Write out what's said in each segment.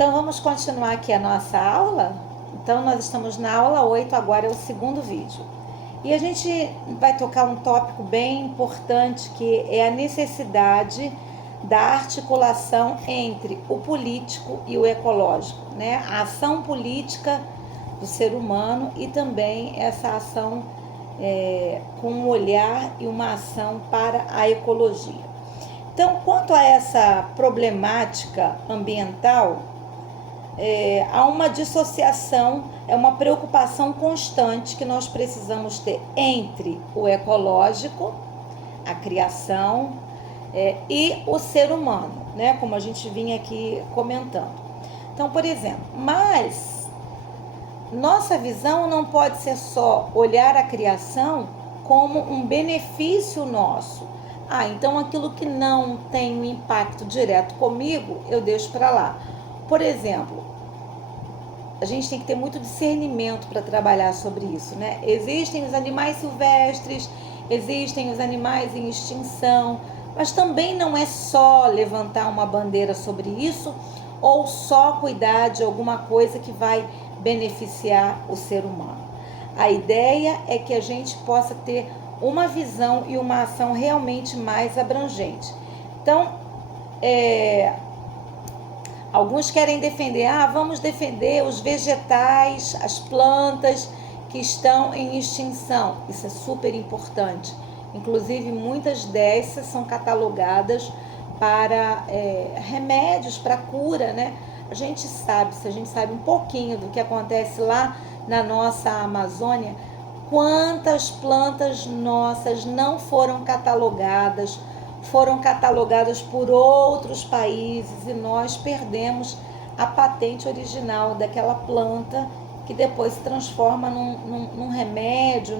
Então vamos continuar aqui a nossa aula. Então nós estamos na aula 8, agora é o segundo vídeo. E a gente vai tocar um tópico bem importante, que é a necessidade da articulação entre o político e o ecológico, né? A ação política do ser humano e também essa ação com um olhar e uma ação para a ecologia. Então, quanto a essa problemática ambiental, há uma dissociação, é uma preocupação constante que nós precisamos ter entre o ecológico, a criação, e o ser humano, né? Como a gente vinha aqui comentando. Então, por exemplo, mas nossa visão não pode ser só olhar a criação como um benefício nosso. Então aquilo que não tem um impacto direto comigo, eu deixo para lá. Por exemplo, a gente tem que ter muito discernimento para trabalhar sobre isso, né? Existem os animais silvestres, existem os animais em extinção, mas também não é só levantar uma bandeira sobre isso ou só cuidar de alguma coisa que vai beneficiar o ser humano. A ideia é que a gente possa ter uma visão e uma ação realmente mais abrangente. Então, alguns querem defender, vamos defender os vegetais, as plantas que estão em extinção. Isso é super importante. Inclusive, muitas dessas são catalogadas para remédios, para cura, né? A gente sabe, se a gente sabe um pouquinho do que acontece lá na nossa Amazônia, quantas plantas nossas não foram catalogadas por outros países e nós perdemos a patente original daquela planta que depois se transforma num remédio,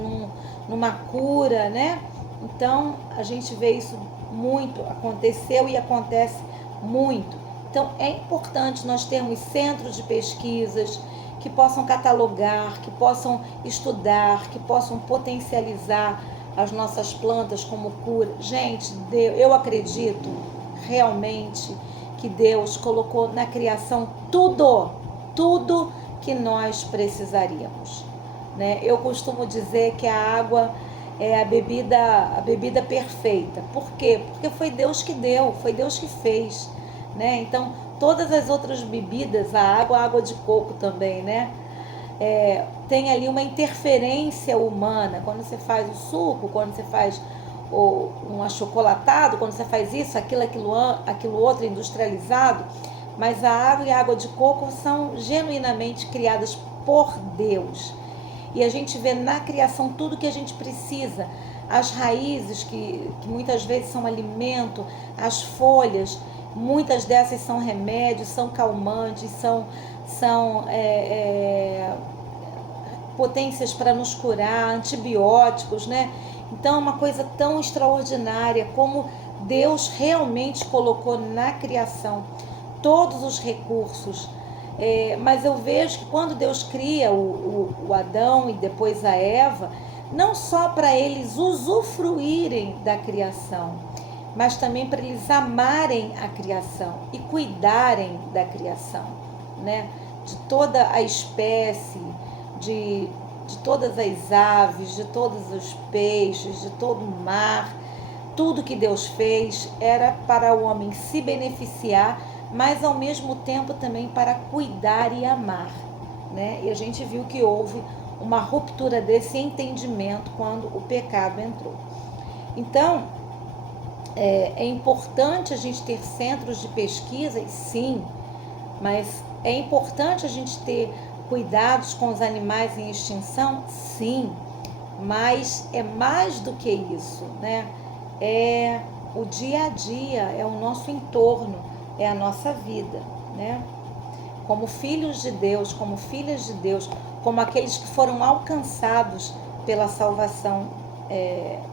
numa cura, né? Então, a gente vê isso muito, aconteceu e acontece muito. Então, é importante nós termos centros de pesquisas que possam catalogar, que possam estudar, que possam potencializar as nossas plantas como cura. Gente, eu acredito realmente que Deus colocou na criação tudo que nós precisaríamos, né? Eu costumo dizer que a água é a bebida perfeita. Por quê? Porque foi Deus que deu, foi Deus que fez, né? Então, todas as outras bebidas, a água de coco também, né? Tem ali uma interferência humana. Quando você faz o suco, quando você faz um achocolatado, quando você faz isso, aquilo outro industrializado, mas a água e a água de coco são genuinamente criadas por Deus. E a gente vê na criação tudo que a gente precisa. As raízes, que muitas vezes são alimento, as folhas, muitas dessas são remédios, são calmantes, são potências para nos curar, antibióticos, né? Então é uma coisa tão extraordinária como Deus realmente colocou na criação todos os recursos. Mas eu vejo que quando Deus cria o Adão e depois a Eva, não só para eles usufruírem da criação, mas também para eles amarem a criação e cuidarem da criação, né? De toda a espécie, de todas as aves, de todos os peixes, de todo o mar. Tudo que Deus fez era para o homem se beneficiar, mas ao mesmo tempo também para cuidar e amar, né? E a gente viu que houve uma ruptura desse entendimento quando o pecado entrou. Então, é importante a gente ter centros de pesquisa, sim, mas é importante a gente ter cuidados com os animais em extinção, sim, mas é mais do que isso, né? É o dia a dia, é o nosso entorno, é a nossa vida, né? Como filhos de Deus, como filhas de Deus, como aqueles que foram alcançados pela salvação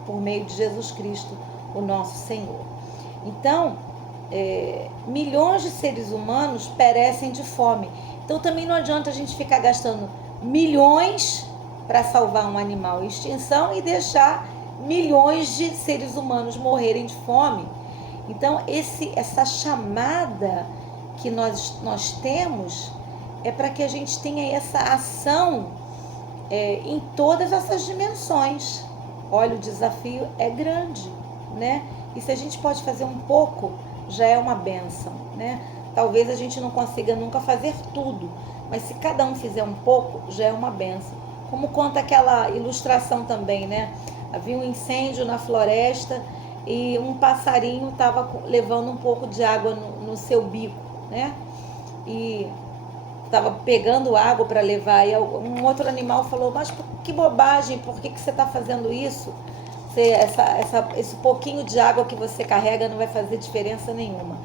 por meio de Jesus Cristo, o nosso Senhor. Então, milhões de seres humanos perecem de fome. Então também não adianta a gente ficar gastando milhões para salvar um animal em extinção e deixar milhões de seres humanos morrerem de fome. Então essa chamada que nós temos é para que a gente tenha essa ação em todas essas dimensões. Olha, o desafio é grande, né? E se a gente pode fazer um pouco, já é uma bênção, né? Talvez a gente não consiga nunca fazer tudo, mas se cada um fizer um pouco, já é uma bênção. Como conta aquela ilustração também, né? Havia um incêndio na floresta e um passarinho estava levando um pouco de água no seu bico, né? E estava pegando água para levar, e um outro animal falou: mas que bobagem, por que você está fazendo isso? Esse pouquinho de água que você carrega não vai fazer diferença nenhuma.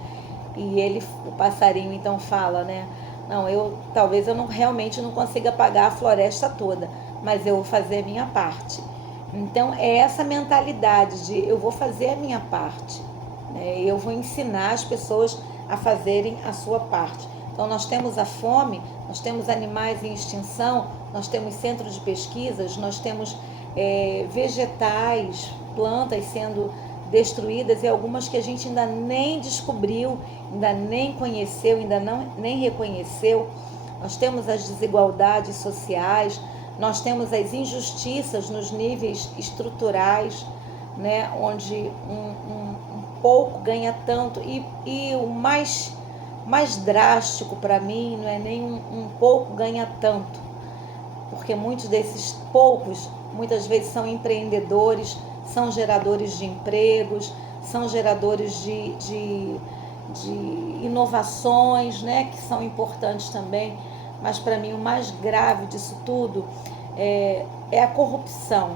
E o passarinho então fala, né? Não, talvez eu realmente não consiga apagar a floresta toda, mas eu vou fazer a minha parte. Então é essa mentalidade de eu vou fazer a minha parte, né? Eu vou ensinar as pessoas a fazerem a sua parte. Então nós temos a fome, nós temos animais em extinção, nós temos centros de pesquisas, nós temos vegetais, plantas sendo destruídas e algumas que a gente ainda nem descobriu, ainda nem conheceu, ainda nem reconheceu. Nós temos as desigualdades sociais, nós temos as injustiças nos níveis estruturais, né, onde um pouco ganha tanto e o mais drástico para mim não é nem um pouco ganha tanto, porque muitos desses poucos muitas vezes são empreendedores, são geradores de empregos, são geradores de inovações, né, que são importantes também. Mas para mim o mais grave disso tudo é a corrupção.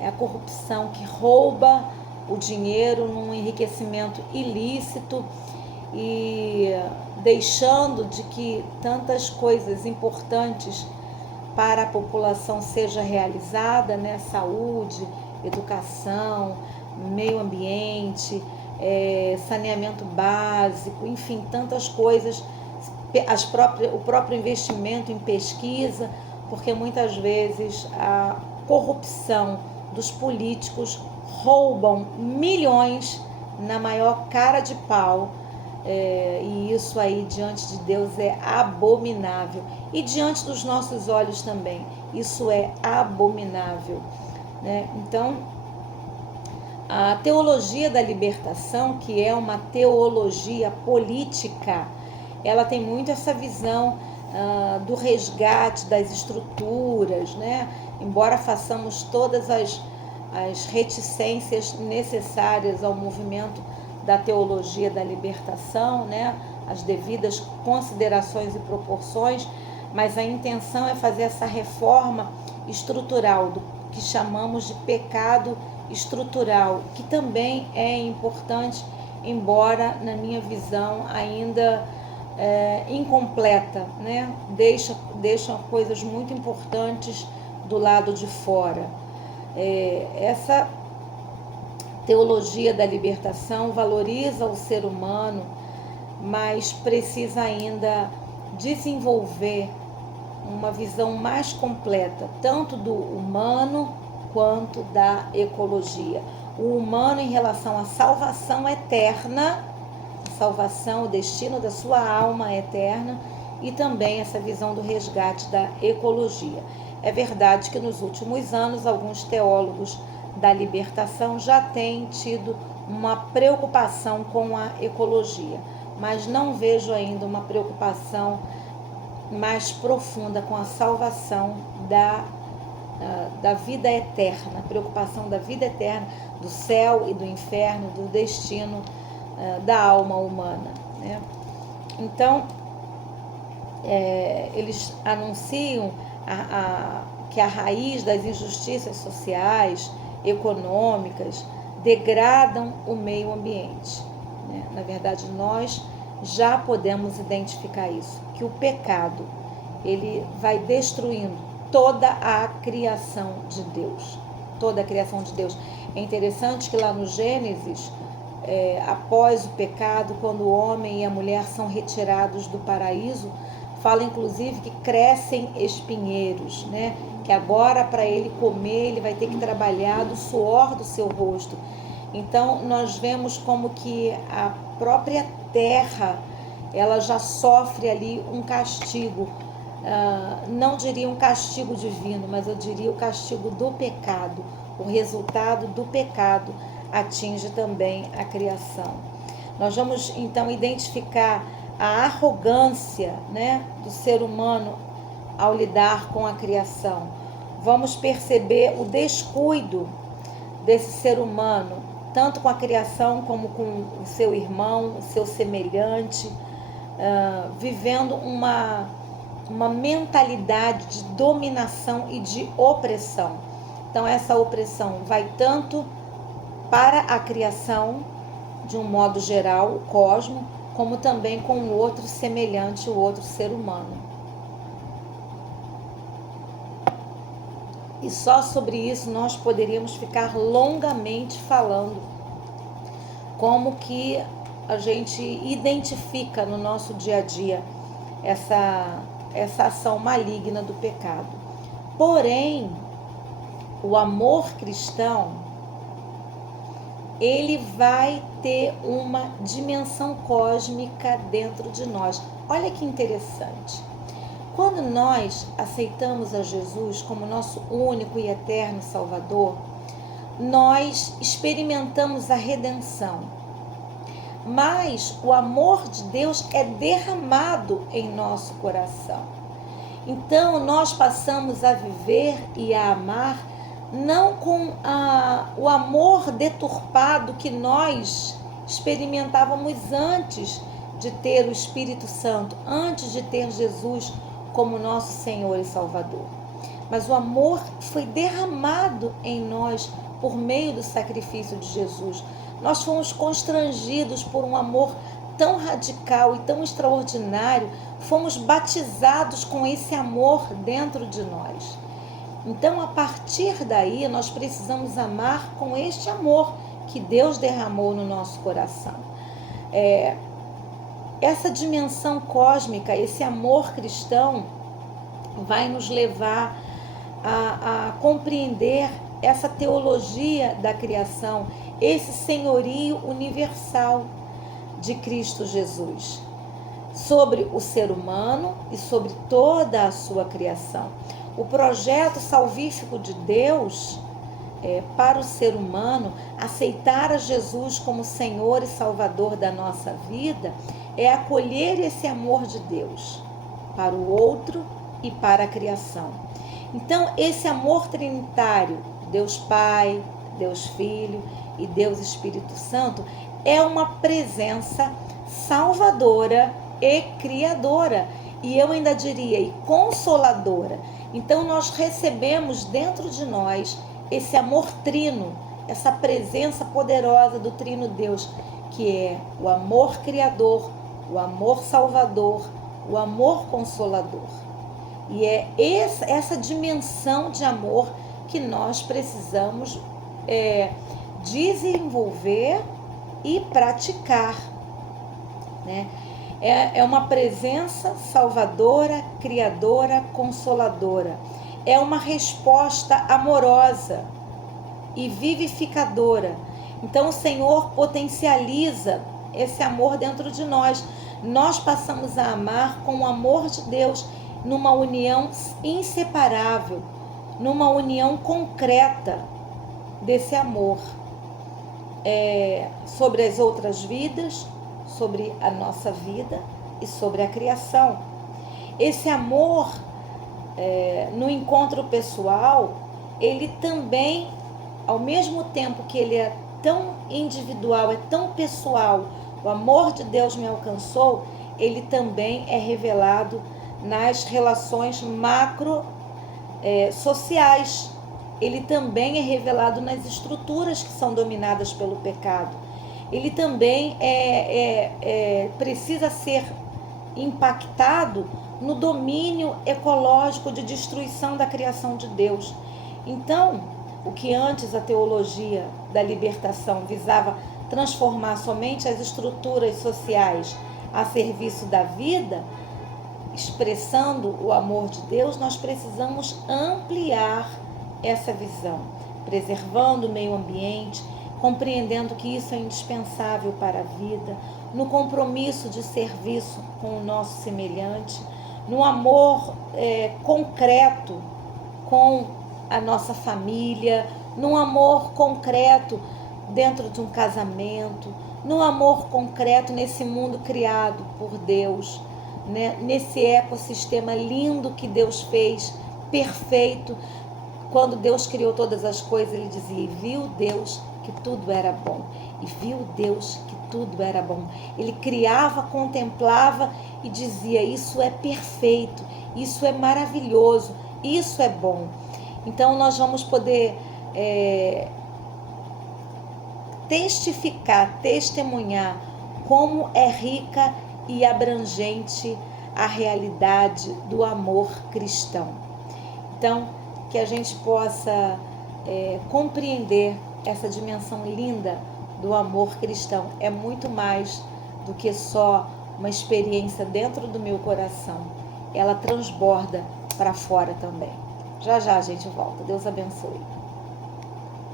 É a corrupção que rouba o dinheiro num enriquecimento ilícito e deixando de que tantas coisas importantes para a população seja realizada, né? Saúde, educação, meio ambiente, saneamento básico, enfim, tantas coisas, o próprio investimento em pesquisa, porque muitas vezes a corrupção dos políticos roubam milhões na maior cara de pau, e isso aí diante de Deus é abominável, e diante dos nossos olhos também, isso é abominável, né? Então, a teologia da libertação, que é uma teologia política, ela tem muito essa visão do resgate das estruturas, né? Embora façamos todas as reticências necessárias ao movimento da teologia da libertação, né? As devidas considerações e proporções, mas a intenção é fazer essa reforma estrutural, do que chamamos de pecado estrutural, que também é importante, embora na minha visão ainda incompleta, né? Deixa coisas muito importantes do lado de fora. Essa teologia da libertação valoriza o ser humano, mas precisa ainda desenvolver uma visão mais completa, tanto do humano quanto da ecologia. O humano em relação à salvação eterna, a salvação, o destino da sua alma eterna, e também essa visão do resgate da ecologia. É verdade que nos últimos anos alguns teólogos da libertação já têm tido uma preocupação com a ecologia, mas não vejo ainda uma preocupação mais profunda com a salvação da vida eterna, a preocupação da vida eterna, do céu e do inferno, do destino da alma humana, né? Então, eles anunciam que a raiz das injustiças sociais, econômicas, degradam o meio ambiente, né? Na verdade, nós já podemos identificar isso, que o pecado, ele vai destruindo toda a criação de Deus, toda a criação de Deus. É interessante que lá no Gênesis, após o pecado, quando o homem e a mulher são retirados do paraíso, fala inclusive que crescem espinheiros, né? Que agora para ele comer, ele vai ter que trabalhar do suor do seu rosto. Então nós vemos como que a própria terra ela já sofre ali um castigo. Não diria um castigo divino, mas eu diria o castigo do pecado. O resultado do pecado atinge também a criação. Nós vamos então identificar a arrogância, né, do ser humano ao lidar com a criação. Vamos perceber o descuido desse ser humano, tanto com a criação como com o seu irmão, o seu semelhante, vivendo uma mentalidade de dominação e de opressão. Então essa opressão vai tanto para a criação, de um modo geral, o cosmos, como também com o outro semelhante, o outro ser humano. E só sobre isso nós poderíamos ficar longamente falando, como que a gente identifica no nosso dia a dia essa ação maligna do pecado. Porém, o amor cristão, ele vai ter uma dimensão cósmica dentro de nós. Olha que interessante. Quando nós aceitamos a Jesus como nosso único e eterno Salvador, nós experimentamos a redenção. Mas o amor de Deus é derramado em nosso coração. Então nós passamos a viver e a amar não com o amor deturpado que nós experimentávamos antes de ter o Espírito Santo, antes de ter Jesus como nosso Senhor e Salvador. Mas o amor foi derramado em nós por meio do sacrifício de Jesus. Nós fomos constrangidos por um amor tão radical e tão extraordinário, fomos batizados com esse amor dentro de nós. Então, a partir daí, nós precisamos amar com este amor que Deus derramou no nosso coração. Essa dimensão cósmica, esse amor cristão, vai nos levar a compreender essa teologia da criação, esse senhorio universal de Cristo Jesus sobre o ser humano e sobre toda a sua criação. O projeto salvífico de Deus para o ser humano, aceitar a Jesus como Senhor e Salvador da nossa vida, é acolher esse amor de Deus para o outro e para a criação. Então, esse amor trinitário, Deus Pai, Deus Filho e Deus Espírito Santo, é uma presença salvadora e criadora, e eu ainda diria, e consoladora. Então nós recebemos dentro de nós esse amor trino, essa presença poderosa do trino Deus, que é o amor criador, o amor salvador, o amor consolador. E é essa dimensão de amor que nós precisamos desenvolver e praticar, né? É uma presença salvadora, criadora, consoladora. É uma resposta amorosa e vivificadora. Então o Senhor potencializa esse amor dentro de nós. Nós passamos a amar com o amor de Deus, numa união inseparável, numa união concreta desse amor sobre as outras vidas, sobre a nossa vida e sobre a criação. Esse amor no encontro pessoal, ele também, ao mesmo tempo que ele é tão individual, é tão pessoal, o amor de Deus me alcançou, ele também é revelado nas relações sociais. Ele também é revelado nas estruturas que são dominadas pelo pecado. Ele também precisa ser impactado no domínio ecológico de destruição da criação de Deus. Então, o que antes a teologia da libertação visava transformar somente as estruturas sociais a serviço da vida, expressando o amor de Deus, nós precisamos ampliar essa visão, preservando o meio ambiente, compreendendo que isso é indispensável para a vida, no compromisso de serviço com o nosso semelhante, no amor concreto com a nossa família, num amor concreto dentro de um casamento, num amor concreto nesse mundo criado por Deus, né? Nesse ecossistema lindo que Deus fez, perfeito. Quando Deus criou todas as coisas, ele dizia: e viu Deus que tudo era bom. E viu Deus que tudo era bom. Ele criava, contemplava e dizia: isso é perfeito, isso é maravilhoso, isso é bom. Então nós vamos poder testificar, testemunhar como é rica e abrangente a realidade do amor cristão. Então, que a gente possa compreender essa dimensão linda do amor cristão. É muito mais do que só uma experiência dentro do meu coração. Ela transborda para fora também. Já já a gente volta. Deus abençoe.